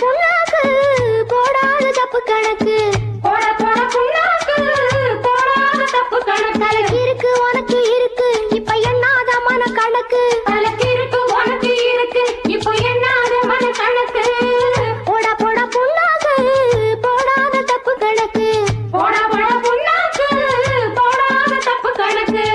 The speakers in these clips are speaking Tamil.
புண்ணாக்கு போடாத தப்பு கணக்கு போட புண்ணாக்கு போடாத தப்பு கணக்கு தலைக்கு இருக்கு உனக்கு இருக்கு இப்ப எண்ணாத மன கணக்கு தலைக்கு இருக்கு உனக்கு இருக்கு இப்ப எண்ணாத மன கணக்கு போட புண்ணாக்கு போடாத தப்பு கணக்கு போட புண்ணாக்கு போடாத தப்பு கணக்கு.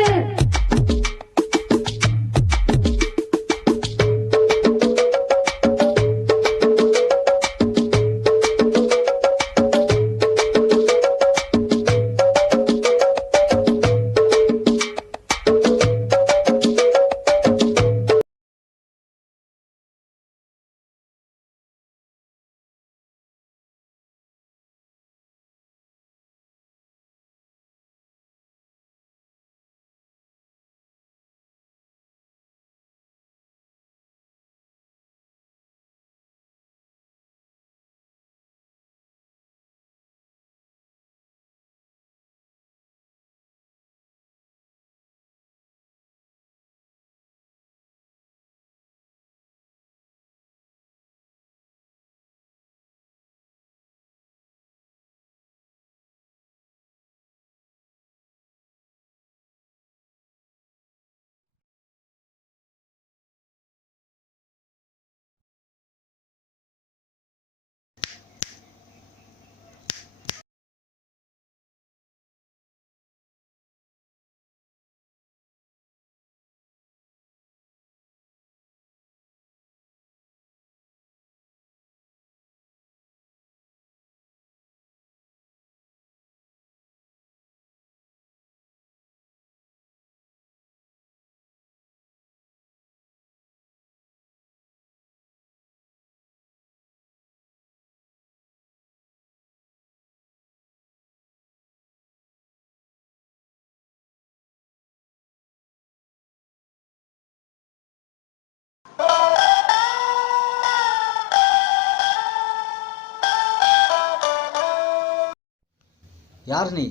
யார் நீ?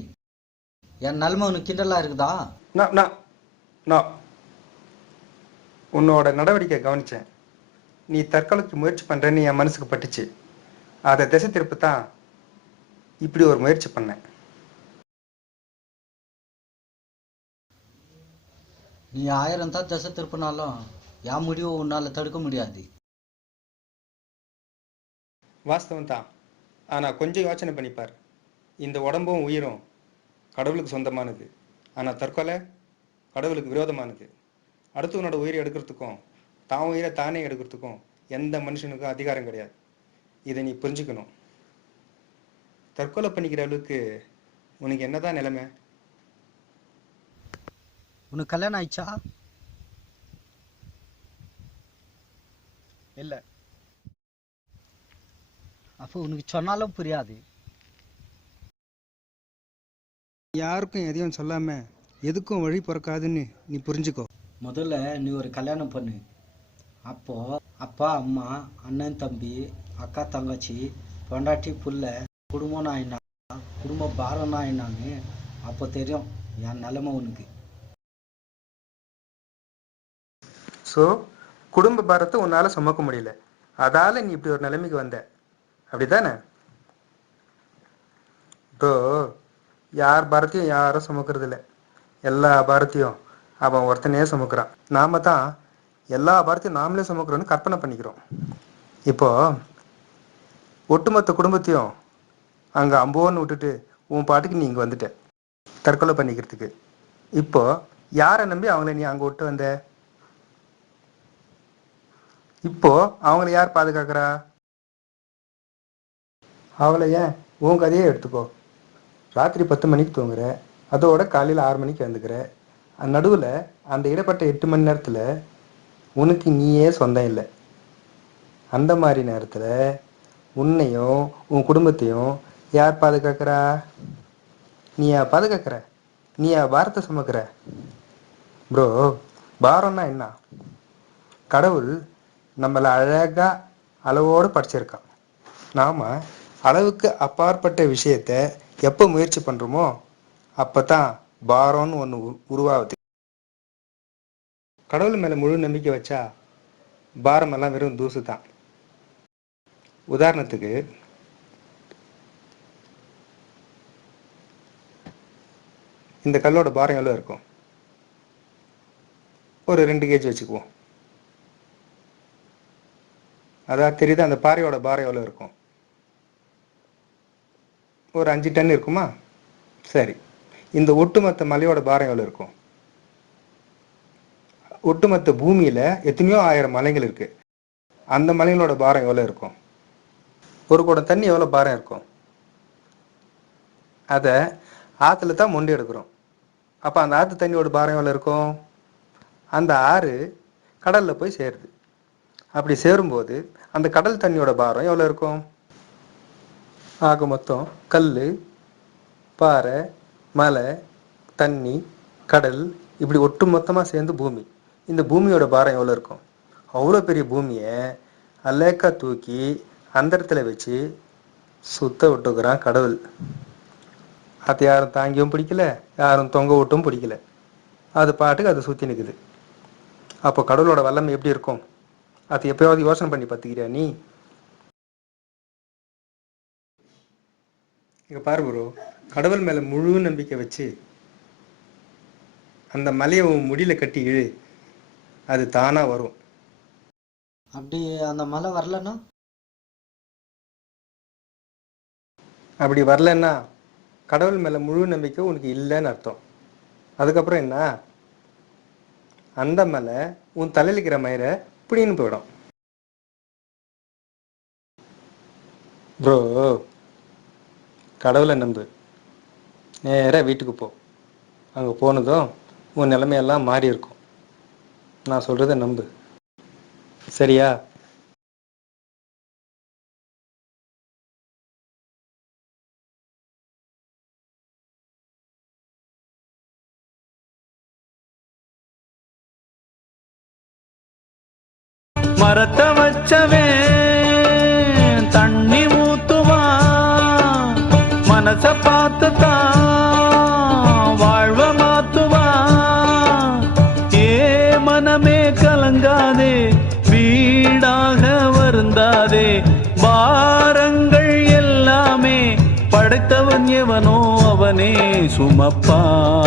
என் நிலைமை உனக்கு கிண்டலா இருக்குதா? நான் உன்னோட நடவடிக்கை கவனிச்சேன். நீ தற்கொலைக்கு முயற்சி பண்றேன்னு என் மனசுக்கு பட்டுச்சு. அதை திசை திருப்ப தான் இப்படி ஒரு முயற்சி பண்ணேன். நீ 1000 தான் திசை திருப்பினாலும் என் முடிவு உன்னால தடுக்க முடியாது. வாஸ்தவம் தான். ஆனா கொஞ்சம் யோசனை பண்ணிப்பார். இந்த உடம்பும் உயிரும் கடவுளுக்கு சொந்தமானது. ஆனா தற்கொலை கடவுளுக்கு விரோதமானது. அடுத்தவனோட உயிரை எடுக்கிறதுக்கும் தான் உயிரை தானே எடுக்கிறதுக்கும் எந்த மனுஷனுக்கும் அதிகாரம் கிடையாது. இதை நீ புரிஞ்சுக்கணும். தற்கொலை பண்ணிக்கிற அளவுக்கு உனக்கு என்னதான் நிலைமை? உனக்கு கல்யாணம் ஆயிடுச்சா? இல்லை. அப்போ உனக்கு சொன்னாலும் புரியாது. யாருக்கும் எதையும் சொல்லாம எதுக்கும் வழி பிறக்காதுன்னு நீ புரிஞ்சுக்கோ. முதல்ல நீ ஒரு கல்யாணம் பண்ணு. அப்போ அப்பா அம்மா அண்ணன் தம்பி அக்கா தங்கச்சி பொண்டாட்டி புள்ள குடும்பம்னா என்ன, குடும்ப பாரம்னா என்னான்னு அப்போ தெரியும் என் நிலைமை உனக்கு. ஸோ குடும்ப பாரத்தை உன்னால சுமக்க முடியல, அதால நீ இப்படி ஒரு நிலைமைக்கு வந்த, அப்படிதானே? இப்போ யார் பாரத்தையும் யாரும் சுமக்கிறது இல்லை. எல்லா பாரத்தையும் அவன் ஒருத்தனே சுமக்கிறான். நாம தான் எல்லா பாரத்தையும் நாமளே சுமக்கிறோன்னு கற்பனை பண்ணிக்கிறோம். இப்போ ஒட்டுமொத்த குடும்பத்தையும் அங்கே அம்போன்னு விட்டுட்டு உன் பாட்டுக்கு நீ இங்கே வந்துட்ட தற்கொலை பண்ணிக்கிறதுக்கு. இப்போ யாரை நம்பி அவங்கள நீ அங்கே விட்டு வந்த? இப்போ அவங்கள யார் பாதுகாக்கிறா? அவளை ஏன் உன் கதையே எடுத்துக்கோ. ராத்திரி 10 மணிக்கு தூங்குற, அதோட காலையில் 6 மணிக்கு எழுந்துக்கிற. நடுவில் அந்த இடப்பட்ட 8 மணி நேரத்தில் உனக்கு நீயே சொந்தம் இல்லை. அந்த மாதிரி நேரத்தில் உன்னையும் உன் குடும்பத்தையும் யார் பாதுகாக்கிறா? நீயா பாதுகாக்கிற? நீயா பாரத்தை சுமக்கிற? ப்ரோ, பாரம்னா என்ன? கடவுள் நம்மளை அழகா அளவோடு படிச்சிருக்கான். நாம அளவுக்கு அப்பாற்பட்ட விஷயத்த எப்போ முயற்சி பண்றோமோ அப்பதான் பாரம்னு ஒன்று உருவாகுது. கடவுள் மேல முழு நம்பிக்கை வச்சா பாரம் எல்லாம் வெறும் தூசு தான். உதாரணத்துக்கு இந்த கல்லோட பாரம் எவ்வளோ இருக்கும்? ஒரு 2 kg வச்சுக்குவோம். அதாவது தெரியுது, அந்த பாறையோட பாரம் எவ்வளோ இருக்கும்? ஒரு 5 டன் இருக்குமா? சரி, இந்த ஒட்டுமொத்த மலையோட பாரம் எவ்வளோ இருக்கும்? ஒட்டுமொத்த பூமியில எத்தனையோ 1000 மலைகள் இருக்கு. அந்த மலைகளோட பாரம் எவ்வளோ இருக்கும்? ஒரு குடம் தண்ணி எவ்வளோ பாரம் இருக்கும்? அதை ஆற்றுல தான் மொண்டி எடுக்கிறோம். அப்போ அந்த ஆற்று தண்ணியோட பாரம் எவ்வளோ இருக்கும்? அந்த ஆறு கடலில் போய் சேருது. அப்படி சேரும்போது அந்த கடல் தண்ணியோட பாரம் எவ்வளோ இருக்கும்? ஆக மொத்தம் கல், பாறை, மலை, தண்ணி, கடல் இப்படி ஒட்டு மொத்தமாக சேர்ந்து பூமி. இந்த பூமியோட பாரம் எவ்வளோ இருக்கும்? அவ்வளோ பெரிய பூமியை அலேக்கா தூக்கி அந்த இடத்துல வச்சு சுத்த விட்டுக்கிறான் கடவுள். அது யாரும் தாங்கியும் பிடிக்கல, யாரும் தொங்க விட்டும் பிடிக்கல. அது பாட்டுக்கு அது சுற்றி நிற்குது. அப்போ கடவுளோட வல்லமை எப்படி இருக்கும்? அது எப்பயாவது யோசனை பண்ணி பார்த்துக்கிறியா நீ? இங்க பாரு ப்ரோ, கடவுள் மேல முழு நம்பிக்கை வச்சு அந்த மலையை முடியல கட்டி இழு, அது தானா வரும். அப்படி அந்த மழை வரலன்னா? அப்படி வரலன்னா கடவுள் மேல முழு நம்பிக்கை உனக்கு இல்லைன்னு அர்த்தம். அதுக்கப்புறம் என்ன? அந்த மலை உன் தலையில இருக்கிற மயிரை இப்படின்னு போயிடும். ப்ரோ, கடவுளை நம்பு, நேராக வீட்டுக்கு போ. அங்கே போனதும் உன் நிலைமையெல்லாம் மாறி இருக்கும். நான் சொல்கிறத நம்பு, சரியா? மரத்தை வச்சவன் தண்ணி ஊத்துவான், மனச பார்த்து தான் வாழ்வ மாத்துவான். ஏ மனமே கலங்காதே, வீடாக வருந்தாதே, பாரங்கள் எல்லாமே படைத்தவன் எவனோ அவனே சுமப்பான்.